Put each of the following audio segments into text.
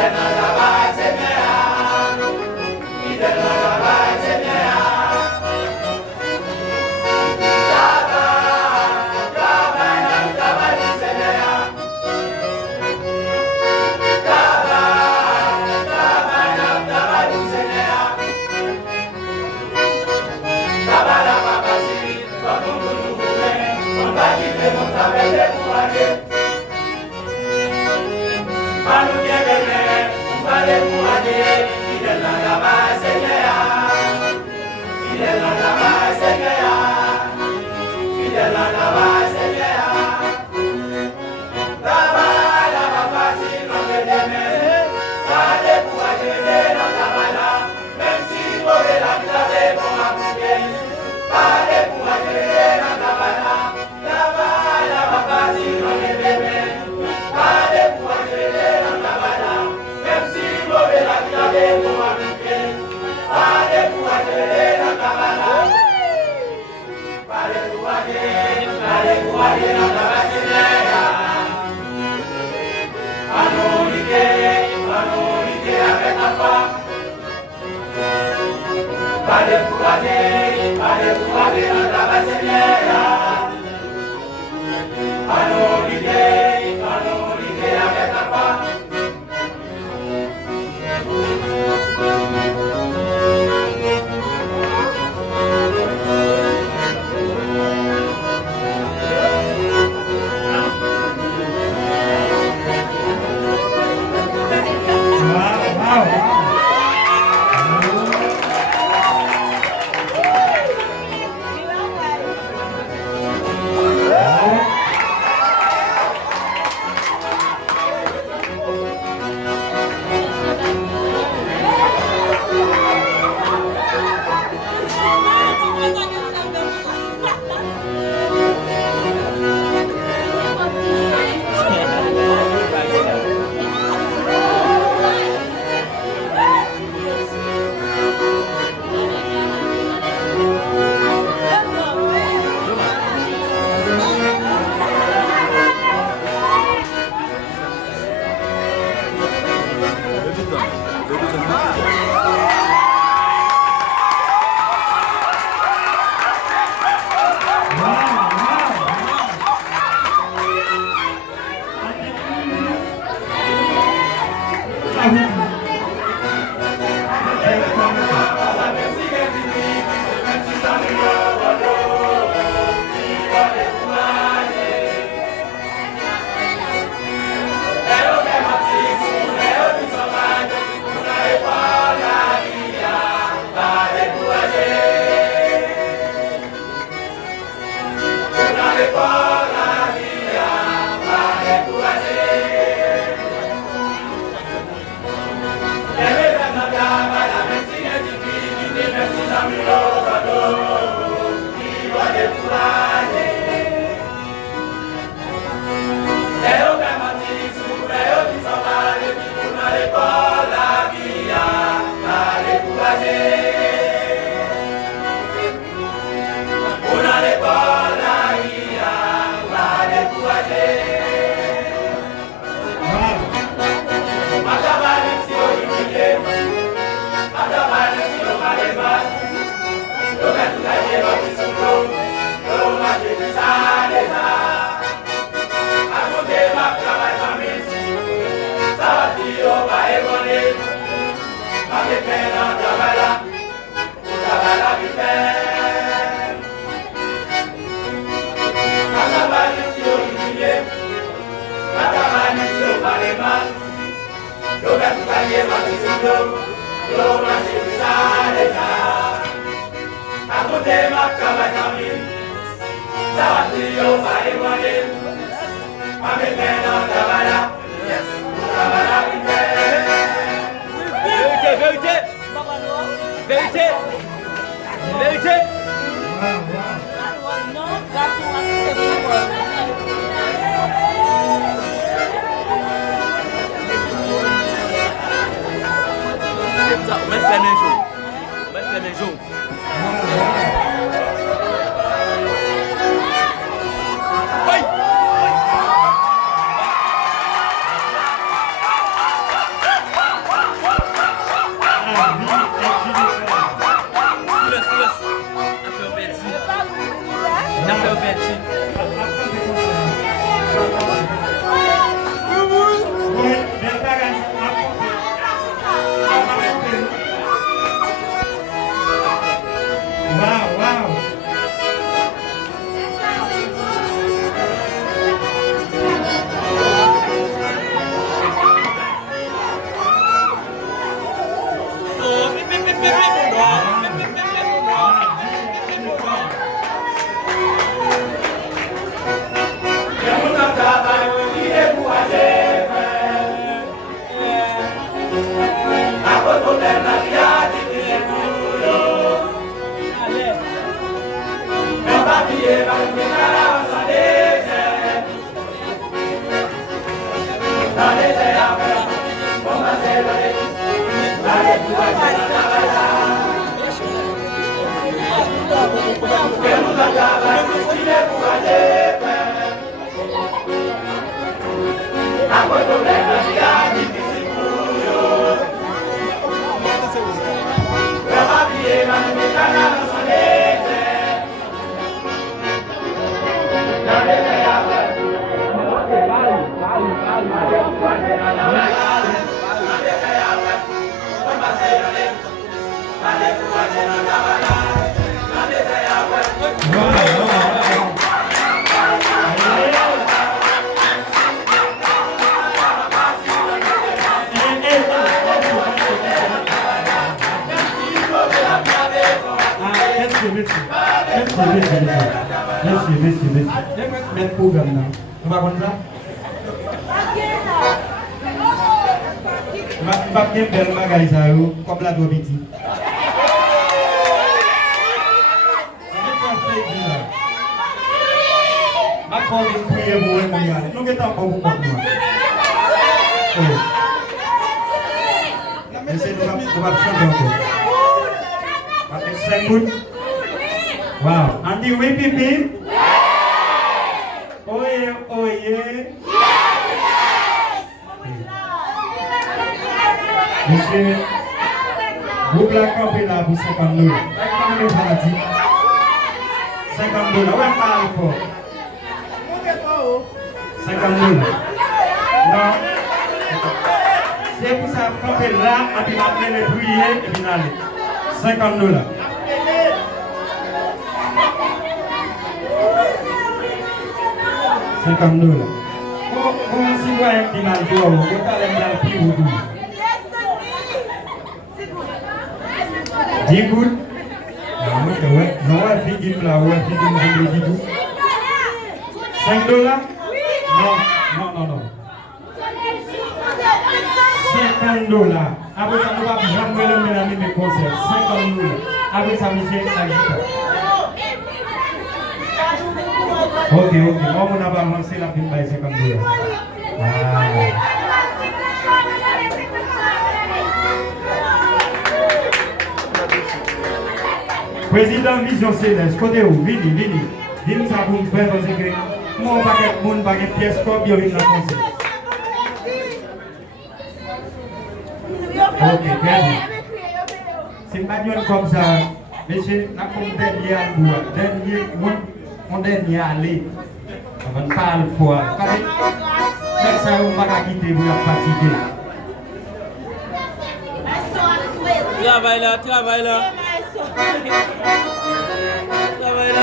Seigneur, Wow. Andy, oui, pipi? Oh yeah, oh yeah. Monsieur, vous blaguez un peu là pour 50 $. Comment vous avez dit? 50 $. Ouais, parle fort. 50 $. Non. C'est pour ça camper là, et puis après les briller, et puis aller. 50 $. $50. Comment si vous avez un petit mal pour vous, vous allez me dar plus ou tout. 10 gouttes. Non, elle fait du plat, elle fait du tout. 5 $? Non. 50 $. Après ça, nous allons jamais le mélanger mes concerts. 50 $. Après ça, monsieur, agita. Ok. Moi, on a avancé la fin de 50 $. Président Vision Céleste, côté où? Vini. Dis-moi ça pour me faire parce que moi, je ne vais pas de pièce comme il y a une concert. Ok, bien dit. C'est pas bien comme ça. Monsieur, la dernier aller. On ne parle pas. Ça, on va quitter pour la fatiguer. Travaille là, travaille là. Travaille là.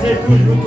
C'est toujours toi.